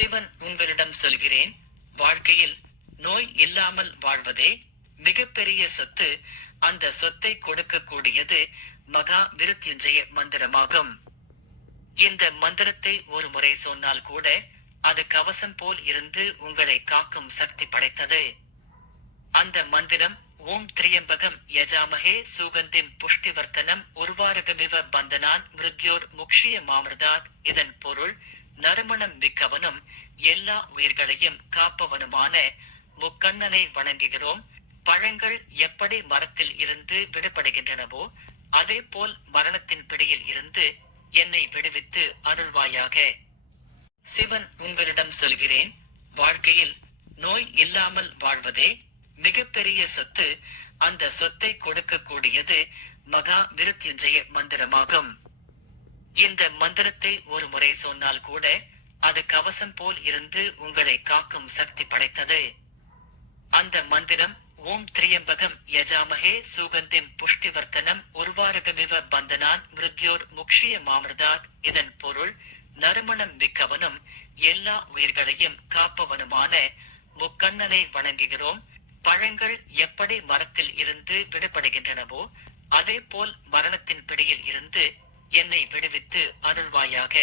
சிவன் உங்களிடம் சொல்கிறேன், வாழ்க்கையில் நோய் இல்லாமல் வாழ்வதே மிகப்பெரிய சொத்து. அந்த சொத்தை கொடுக்கக்கூடியது மகா விருத்யுஞ்சய மந்திரமாகும். இந்த மந்திரத்தை ஒரு முறை சொன்னால் கூட அது கவசம் போல் இருந்து உங்களை காக்கும் சக்தி படைத்தது. அந்த மந்திரம் ஓம் திரியம்பகம் யஜாமஹே சுகந்திம் புஷ்டிவர்த்தனம் உருவாரகமிவ பந்தனான் மிருத்யோர் முக்ஷிய மாமிருதாத். இதன் பொருள், நறுமணம் மிக்கவனும் எல்லா உயிர்களையும் காப்பவனுமான முக்கண்ணனை வணங்குகிறோம். பழங்கள் எப்படி மரத்தில் இருந்து விடுபடுகின்றனவோ அதே போல் மரணத்தின் பிடியில் இருந்து என்னை விடுவித்து அருள்வாயாக. சிவன் உங்களிடம் சொல்கிறேன், வாழ்க்கையில் நோய் இல்லாமல் வாழ்வதே மிகப்பெரிய சொத்து. அந்த சொத்தை கொடுக்கக்கூடியது மகா விருத்யுஞ்சய மந்திரமாகும். இந்த மந்திரத்தை ஒரு முறை சொன்னால் கூட அது கவசம் போல் இருந்து உங்களை காக்கும் சக்தி படைத்தது. அந்த மந்திரம் ஓம் திரியம்பகம் யஜாமஹே சுகந்திம் புஷ்டிவர்த்தனம் உருவாரகமிவ பந்தனான் மிருத்யோர் முக்ஷிய மாமிருதாத். இதன் பொருள், நறுமணம் மிக்கவனும் எல்லா உயிர்களையும் காப்பவனுமான முக்கண்ணனை வணங்குகிறோம். பழங்கள் எப்படி மரத்தில் இருந்து விடுபடுகின்றனவோ அதே போல் மரணத்தின் பிடியில் இருந்து என்னை விடுவித்து அருள்வாயாக.